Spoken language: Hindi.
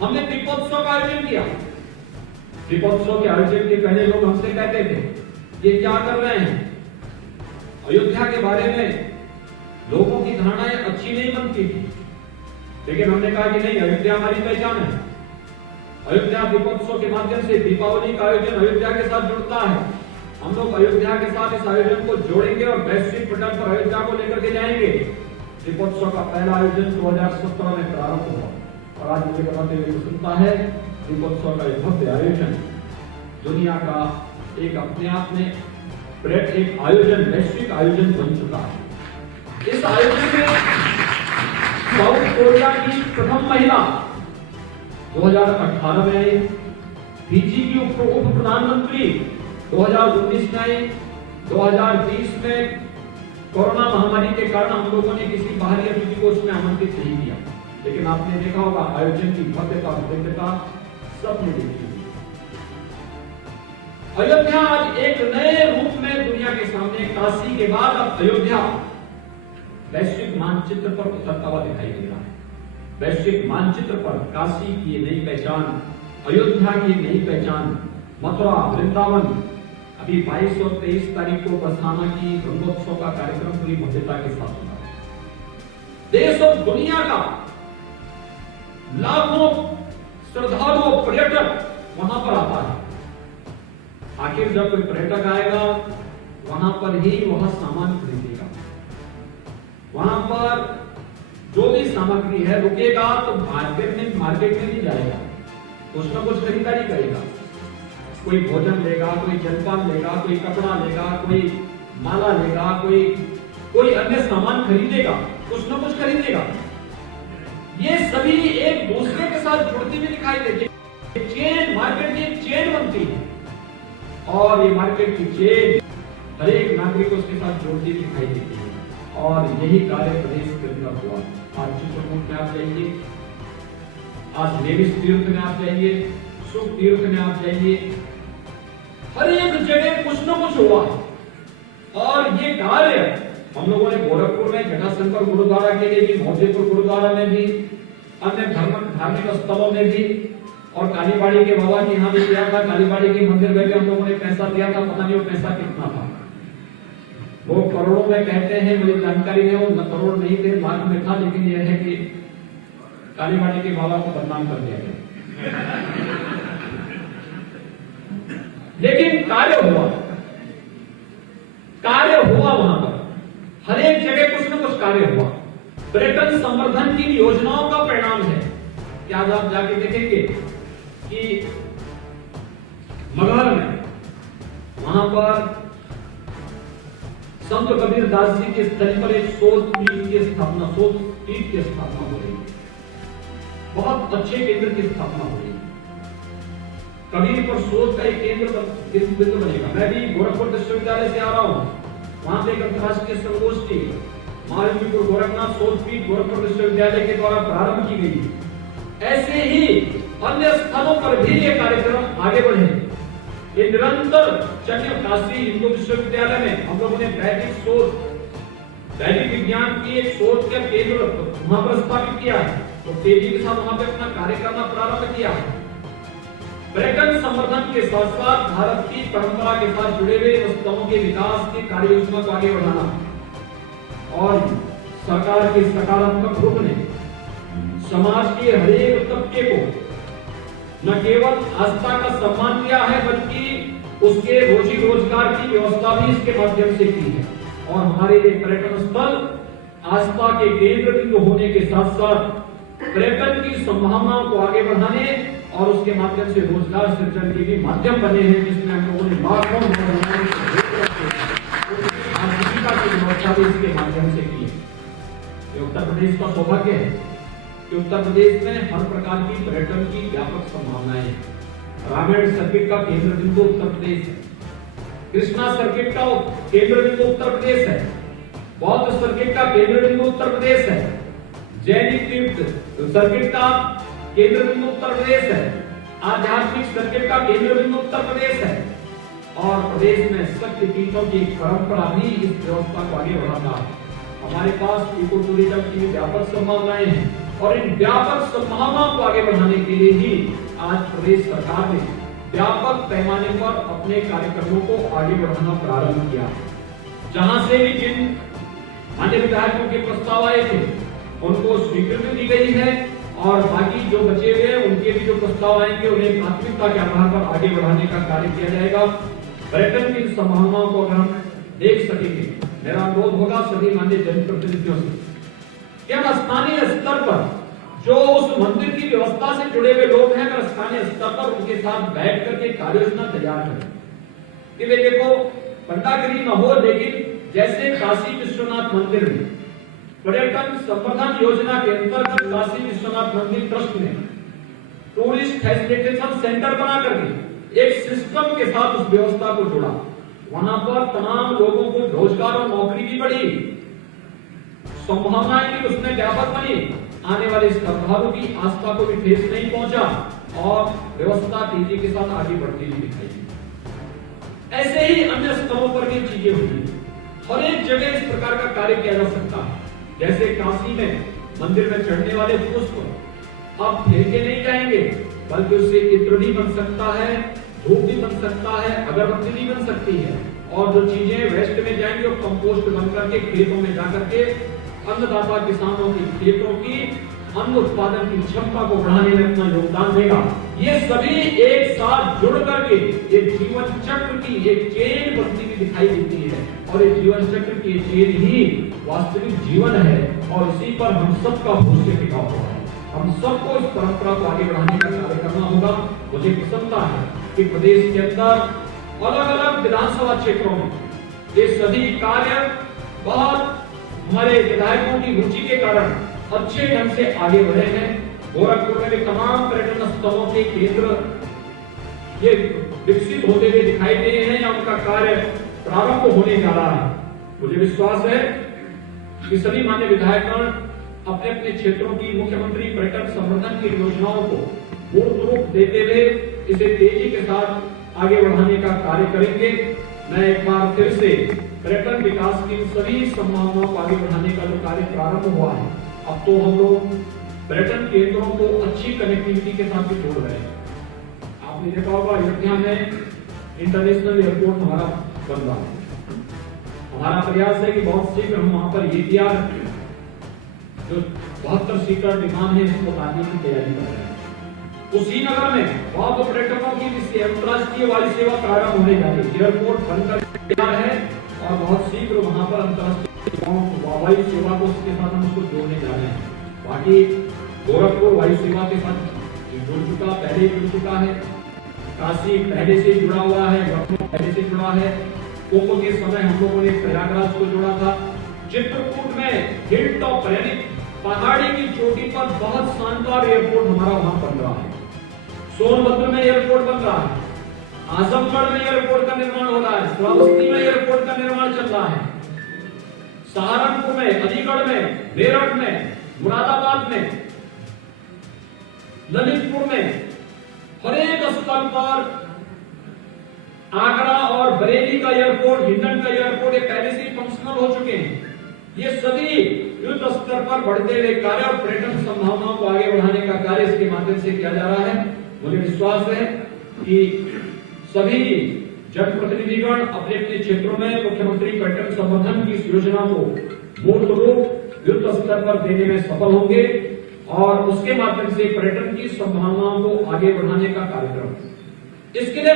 हमने दीपोत्सव का आयोजन किया। दीपोत्सव के आयोजन के पहले लोग हमसे कहते थे ये क्या कर रहे हैं। अयोध्या के बारे में लोगों की धारणाएं अच्छी नहीं बनती थी, लेकिन हमने कहा कि नहीं, अयोध्या हमारी पहचान है। अयोध्या दीपोत्सव के माध्यम से दीपावली का आयोजन अयोध्या के साथ जुड़ता है। हम लोग अयोध्या के साथ इस आयोजन को जोड़ेंगे और वैश्विक पटल पर अयोध्या को लेकर के जाएंगे। दीपोत्सव का पहला आयोजन 2017 में प्रारंभ हुआ और आज मुझे बताते हुए सुनता है दीपोत्सव का एक भव्य आयोजन दुनिया का एक अपने आप में एक आयोजन, वैश्विक आयोजन बन चुका है। इस आयोजन में साउथ कोरिया की प्रथम महिला 2018 में आई, फिजी की उप प्रधानमंत्री 2019 में आई, 2020 में कोरोना महामारी के कारण हम लोगों ने किसी बाहरी अतिथि को उसमें आमंत्रित नहीं किया, लेकिन आपने देखा होगा आयोजन की भव्यता भव्यता सबने देखी। अयोध्या आज एक नए रूप में दुनिया के सामने, काशी के बाद अब अयोध्या वैश्विक मानचित्र पर उतरता हुआ दिखाई दे रहा है। वैश्विक मानचित्र पर काशी की नई पहचान, अयोध्या की नई पहचान, मथुरा, वृंदावन, अभी 22 और 23 तारीख को बरसाना की ब्रह्मोत्सव का कार्यक्रम पूरी भव्यता के साथ होगा। देश और दुनिया का लाखों श्रद्धालु पर्यटक वहां पर आता है। आखिर जब कोई पर्यटक आएगा वहां पर ही वह सामान खरीदेगा, वहां पर जो भी सामग्री है रुकेगा तो मार्केट में भी जाएगा, कुछ ना कुछ खरीदारी करेगा। कोई भोजन लेगा, कोई जलपान लेगा, कोई कपड़ा लेगा, कोई माला लेगा, कोई अन्य सामान खरीदेगा, कुछ ना कुछ खरीदेगा। ये सभी एक दूसरे के साथ जुड़ती हुई दिखाई देती है। चेन, मार्केट की एक चेन बनती है और ये मार्केट की चेन हर एक नागरिक को उसके साथ जोड़ती दिखाई देती है और यही कार्य प्रदेश के अंदर हुआ। आज चित्रकूट में आप जाइए, आज लेविस तीर्थ में आप जाइए, सुख तीर्थ में आप जाइए, हर एक जगह कुछ न कुछ हुआ और ये कार्य हम लोगों ने गोरखपुर में जटाशंकर गुरुद्वारा के लिए भी, मौजेपुर गुरुद्वारा में भी, अन्य धार्मिक स्थलों में भी और कालीबाड़ी के बाबा के यहाँ भी किया था। कालीबाड़ी के मंदिर में भी हम लोगों ने पैसा दिया था, पता नहीं वो पैसा कितना था, वो करोड़ों में कहते हैं, मुझे जानकारी नहीं, वो करोड़ नहीं थे, लाख में था, लेकिन यह है कि कालीबाड़ी के बाबा को बदनाम कर दिया गया। लेकिन कार्य हुआ वहां पर, हर एक जगह कुछ न कुछ कार्य हुआ। पर्यटन संवर्धन की योजनाओं का परिणाम है कि आज आप जाके देखेंगे कि मगहर में वहां पर संत कबीर दास जी के स्थल पर एक शोध पीठ की स्थापना हो रही है। बहुत अच्छे केंद्र की स्थापना हो रही है। कबीर पर शोध का एक केंद्र बनेगा। मैं भी गोरखपुर विश्वविद्यालय से आ रहा हूँ, वहां पे एक अंतर्राष्ट्रीय संगोष्ठी महाराजपुर गोरखनाथ शोध पीठ गोरखपुर विश्वविद्यालय के द्वारा प्रारंभ की गई। ऐसे ही अन्य स्थलों पर भी ये कार्यक्रम आगे बढ़े। ये निरंतर चलिए। काशी हिंदू विश्वविद्यालय में हम लोगों ने वैदिक विज्ञान की एक शोध का केंद्र वहां पर स्थापित किया है, तो तेजी के साथ वहां पे अपना कार्य करना प्रारंभ किया है। पर्यटन संवर्धन के साथ साथ भारत की परंपरा के साथ जुड़े हुए स्थलों के विकास की कार्य योजना को आगे बढ़ाना और सरकार के सकारात्मक रुख ने समाज के हर एक तबके को न केवल आस्था का सम्मान दिया है, बल्कि उसके रोजी रोजगार की व्यवस्था भी इसके माध्यम से की है। और हमारे ये पर्यटन स्थल आस्था के केंद्र बिंदु होने के साथ साथ पर्यटन की संभावनाओं को आगे बढ़ाने और उसके माध्यम से रोजगार सृजन के भी माध्यम बने हैं, जिसमें हम लोगों ने लाखों आजीविका की व्यवस्था भी इसके माध्यम से की है। उत्तर प्रदेश का सौभाग्य है कि उत्तर प्रदेश में हर प्रकार की पर्यटन की व्यापक संभावनाएं हैं। रामायण सर्किट का केंद्र बिंदु उत्तर प्रदेश है, कृष्णा सर्किट का केंद्र बिंदु उत्तर प्रदेश है, बौद्ध सर्किट का केंद्र बिंदु उत्तर प्रदेश है, जैनिक तीर्थ सर्किट का केंद्र बिंदु उत्तर प्रदेश है, आध्यात्मिक सर्किट का केंद्र बिंदु उत्तर प्रदेश है और प्रदेश में शक्ति पीठों की परंपरा भी इस व्यवस्था को आगे बढ़ाता है। हमारे पास इको टूरिज्म की व्यापक संभावनाएं हैं। और इन व्यापक संभावनाओं को आगे बढ़ाने के लिए ही आज प्रदेश सरकार ने व्यापक पैमाने पर अपने कार्यक्रमों को आगे बढ़ाना प्रारंभ किया। जहां से भी जिन मान्य विधायकों के प्रस्ताव आए थे उनको स्वीकृति दी गई है और बाकी जो बचे हुए उनके भी जो प्रस्ताव आएंगे उन्हें प्राथमिकता के आधार पर आगे बढ़ाने का कार्य किया जाएगा। पर्यटन की संभावनाओं को अगर हम देख सकेंगे, मेरा अनुरोध होगा सभी मान्य जनप्रतिनिधियों से कि हम स्थानीय स्तर पर जो उस मंदिर की व्यवस्था से जुड़े हुए लोग हैं, अगर स्थानीय स्तर पर उनके साथ बैठ करके कार्य योजना तैयार करें कि वे देखो पंडागिरी न हो, लेकिन जैसे काशी विश्वनाथ मंदिर में पर्यटन संवर्धन योजना के अंतर्गत काशी विश्वनाथ मंदिर ट्रस्ट ने टूरिस्ट फैसिलिटेशन सेंटर बना करके एक सिस्टम के साथ उस व्यवस्था को जोड़ा। वहां पर तमाम लोगों को रोजगार और नौकरी भी बढ़ी, संभावनाएं भी उसमें व्यापक बनी, आने वाले श्रद्धालुओं की आस्था को भी ठेस नहीं पहुंचा और व्यवस्था तेजी के साथ आगे बढ़ती हुई दिखाई दी। ऐसे ही अन्य स्तरों पर भी चीजें हुई। हर एक जगह इस प्रकार का कार्य किया जा सकता है। जैसे काशी में मंदिर में चढ़ने वाले पुष्प अब फेंके नहीं जाएंगे, बल्कि उससे इत्र भी बन सकता है, धूप भी बन सकता है, अगरबत्ती भी बन सकती है और जो चीजें वेस्ट में जाएंगी वो कंपोस्ट बन करके खेतों में जाकर के अन्नदाता किसानों की खेतों की अन्न उत्पादन की क्षमता को बढ़ाने में अपना योगदान देगा। ये सभी एक साथ जुड़ करके एक जीवन चक्र की एक चेन बनती हुई दिखाई देती है और ये जीवन चक्र की चेन ही वास्तविक जीवन है और इसी पर हम सबका भविष्य टिका हुआ है। हम सबको इस परंपरा को आगे बढ़ाने का कार्य करना होगा। मुझे प्रसन्नता है कि प्रदेश के अंदर अलग अलग विधानसभा क्षेत्रों में ये सभी कार्य बहुत हमारे विधायकों की रुचि के कारण अच्छे ढंग से आगे बढ़े हैं। गोरखपुर में भी तमाम पर्यटन स्थलों के केंद्र ये विकसित होते हुए दिखाई दे रहे हैं या उनका कार्य प्रारंभ होने जा रहा है। मुझे विश्वास है कि सभी मान्य विधायकगण अपने अपने क्षेत्रों की मुख्यमंत्री पर्यटन संवर्धन की योजनाओं को मूर्त रूप देते हुए इसे तेजी के साथ आगे बढ़ाने का कार्य करेंगे। मैं एक बार फिर से पर्यटन विकास की सभी संभावनाओं को आगे बढ़ाने का जो कार्य प्रारंभ हुआ है, अब तो हम लोग पर्यटन केंद्रों को अच्छी कनेक्टिविटी के साथ भी जोड़ रहे हैं। आपने देखा होगा अयोध्या में इंटरनेशनल एयरपोर्ट हमारा बन रहा है। हमारा प्रयास है कि बहुत शीघ्र हम वहां पर ATR जो 72 सीटर विमान है इसको लाने की तैयारी कर रहे हैं। उसी नगर में बहुत पर्यटकों की अंतर्राष्ट्रीय वायु सेवा प्रारंभ होने जा रही है। एयरपोर्ट बनकर तैयार है और बहुत शीघ्र वहां पर अंतर्राष्ट्रीय वायु सेवा को उसके साथ हम उसको जोड़ने जा रहे हैं। बाकी गोरखपुर वायु सेवा के साथ जुड़ चुका, पहले जुड़ चुका है। काशी पहले से जुड़ा हुआ है, लखनऊ पहले से जुड़ा है। कुंभ के समय हम लोगों ने प्रयागराज को जोड़ा था। चित्रकूट में हिल टॉप यानी पहाड़ी की चोटी पर बहुत शानदार एयरपोर्ट हमारा वहां बन रहा है। सोनभद्र में एयरपोर्ट बन रहा है। आजमगढ़ में एयरपोर्ट का निर्माण हो रहा है। श्रावस्ती में एयरपोर्ट का निर्माण चल रहा है। सहारनपुर में, अलीगढ़ में, मेरठ में, मुरादाबाद में, ललितपुर में, हर एक स्थल पर आगरा और बरेली का एयरपोर्ट, हिंडन का एयरपोर्ट ये पहले से ही फंक्शनल हो चुके हैं। ये सभी युद्ध स्तर पर बढ़ते हुए कार्य और पर्यटन संभावनाओं को आगे बढ़ाने का कार्य इसके माध्यम से किया जा रहा है। मुझे विश्वास है कि सभी जनप्रतिनिधिगण अपने अपने क्षेत्रों में मुख्यमंत्री पर्यटन संवर्धन की इस योजना को मूर्त रूप युद्ध स्तर पर देने में सफल होंगे और उसके माध्यम से पर्यटन की संभावनाओं को आगे बढ़ाने का कार्यक्रम इसके लिए